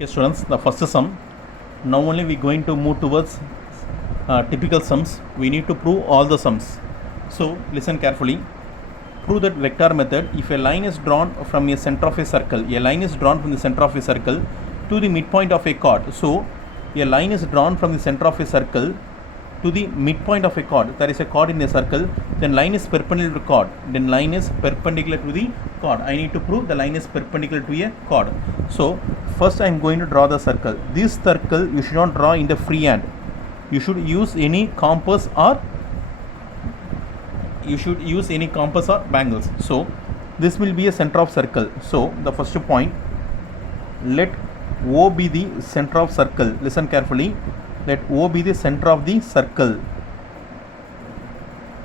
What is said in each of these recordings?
Okay, students, the first sum. Now only we going to move towards typical sums. We need to prove all the sums. So listen carefully. Prove that vector method. If a line is drawn from a center of a circle, a line is drawn from the center of a circle to the midpoint of a chord. So a line is drawn from the center of a circle to the midpoint of a chord. There is a chord in a circle. Then line is perpendicular to chord. Then line is perpendicular to the chord. I need to prove the line is perpendicular to a chord. So first I am going to draw the circle. This circle you should not draw in the free hand. You should use any compass or bangles. So this will be a center of circle. So the first point, let O be the center of circle. Listen carefully. Let O be the center of the circle.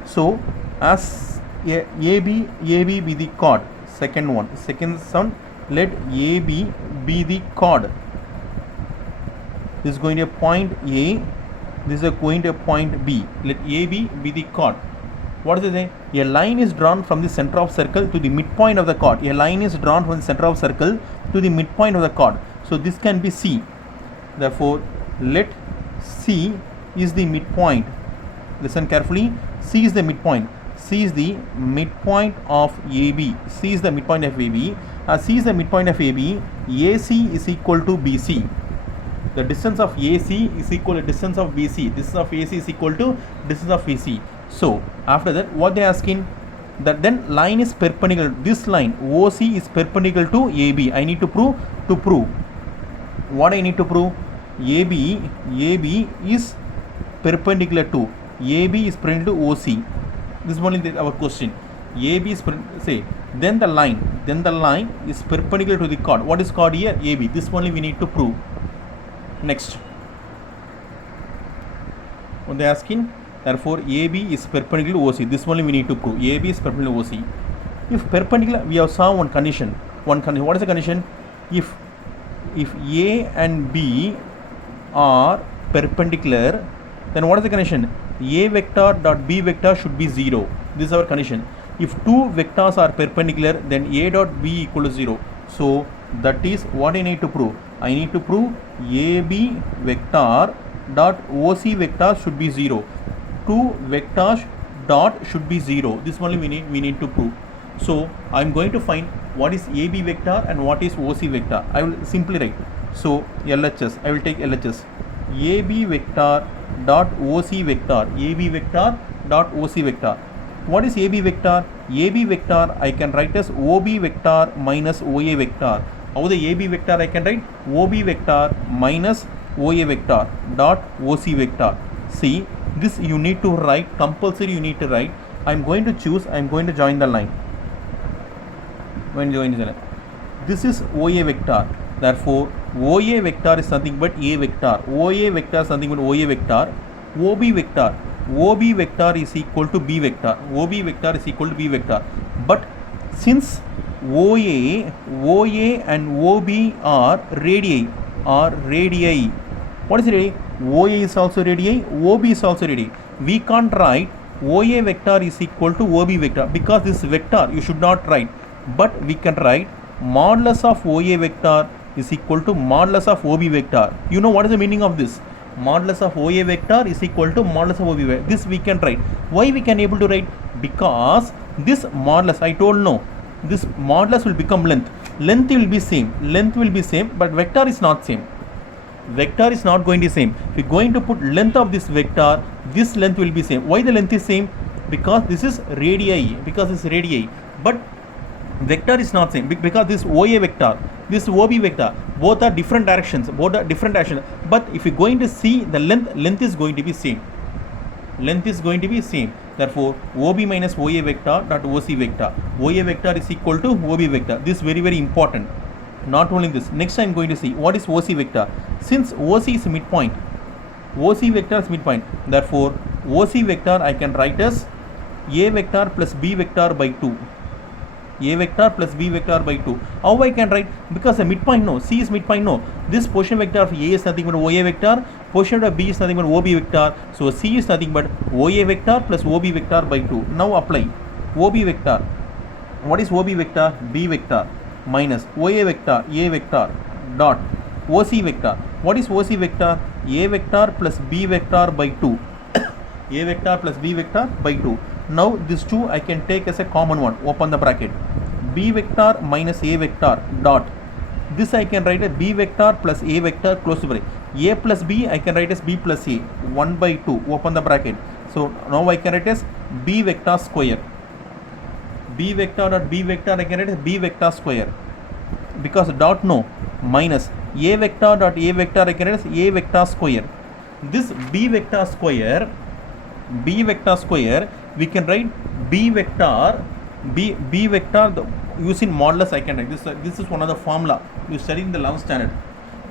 So as AB be the chord. Second one, let AB be the chord. This is going to a point A. This is going to a point B. Let AB be the chord. What does it say? A line is drawn from the center of circle to the midpoint of the chord. A line is drawn from the center of circle to the midpoint of the chord. So this can be C. Therefore, let C is the midpoint. Listen carefully. C is the midpoint. C is the midpoint of AB. C is the midpoint of AB. As C is the midpoint of AB, AC is equal to BC. The distance of AC is equal to distance of BC. Distance of AC is equal to distance of BC. So after that, what they are asking, that then line is perpendicular. This line OC is perpendicular to AB. I need to prove. What I need to prove? AB is perpendicular to perpendicular to OC. This is only our question. AB is then the line is perpendicular to the chord. What is chord here? AB. This only we need to prove. Next, what they are asking, therefore AB is perpendicular to OC. This only we need to prove. AB is perpendicular to OC. If perpendicular, we have saw one condition. What is the condition? If A and B are perpendicular, then what is the condition? A vector dot B vector should be 0. This is our condition. If two vectors are perpendicular, then A dot B equal to 0. So that is what I need to prove. I need to prove AB vector dot OC vector should be 0. Two vectors dot should be 0. This only we need to prove. So I am going to find what is AB vector and what is OC vector. I will simply write. So LHS, I will take LHS. AB vector dot OC vector. AB vector dot OC vector. What is AB vector? AB vector I can write as OB vector minus OA vector. How the AB vector I can write? OB vector minus OA vector dot OC vector. See, this you need to write, compulsory you need to write. I am going to choose, I am going to join the line. This is OA vector. Therefore, OA vector is nothing but A vector. OA vector is nothing but OA vector. OB vector is equal to B vector. OB vector is equal to B vector. But since OA and OB are radii. What is radii? OA is also radii. OB is also radii. We can't write OA vector is equal to OB vector because this vector you should not write. But we can write modulus of OA vector is equal to modulus of OB vector. You know what is the meaning of this? Modulus of OA vector is equal to modulus of OB vector. This we can write. Why we can able to write? Because this modulus, I told no, this modulus will become length. Length will be same, but vector is not same. Vector is not going to be same. If we are going to put length of this vector, this length will be same. Why the length is same? Because this is radii. But vector is not same because this OA vector, this OB vector, both are different directions. But if you are going to see the length is going to be same. Therefore, OB minus OA vector dot OC vector. OA vector is equal to OB vector. This is very, very important. Not only this. Next I am going to see what is OC vector. Since OC is midpoint, therefore OC vector I can write as A vector plus B vector by 2. A vector plus B vector by 2. How I can write? Because the midpoint no, C is midpoint no. This position vector of A is nothing but OA vector. Position of B is nothing but OB vector. So C is nothing but OA vector plus OB vector by 2. Now apply. OB vector. What is OB vector? B vector minus OA vector A vector dot OC vector. What is OC vector? A vector plus B vector by 2. A vector plus B vector by 2. Now this 2 I can take as a common one. Open the bracket. B vector minus A vector dot. This I can write as B vector plus A vector close to bracket. A plus B I can write as B plus A. 1 by 2. Open the bracket. So now I can write as B vector square. B vector dot B vector I can write as B vector square. Because dot no, minus A vector dot A vector I can write as A vector square. This B vector square we can write B vector using modulus I can write. This is one of the formula you study in the 11th standard.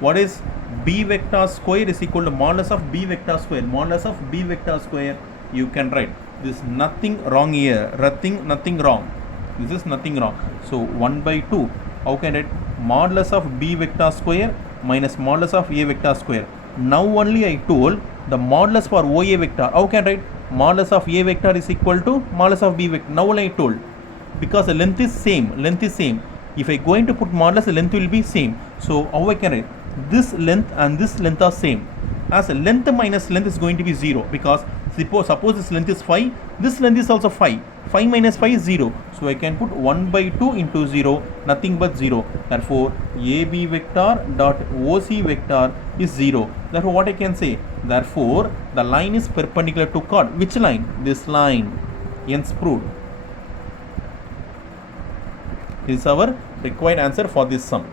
What is B vector square is equal to modulus of B vector square. Modulus of B vector square you can write. This is nothing wrong here. Nothing wrong. This is nothing wrong. So 1 by 2. How can I write? Modulus of B vector square minus modulus of A vector square. Now only I told the modulus for OA vector. How can I write? Modulus of A vector is equal to modulus of B vector. Now only I told. Because the length is same. If I going to put modulus, the length will be same. So how I can write? This length and this length are same. As length minus length is going to be 0, because suppose this length is 5, this length is also 5. 5 minus 5 is 0. So I can put 1 by 2 into 0, nothing but 0. Therefore, AB vector dot OC vector is 0. Therefore, what I can say? Therefore, the line is perpendicular to chord. Which line? This line. Hence proved. This is our required answer for this sum.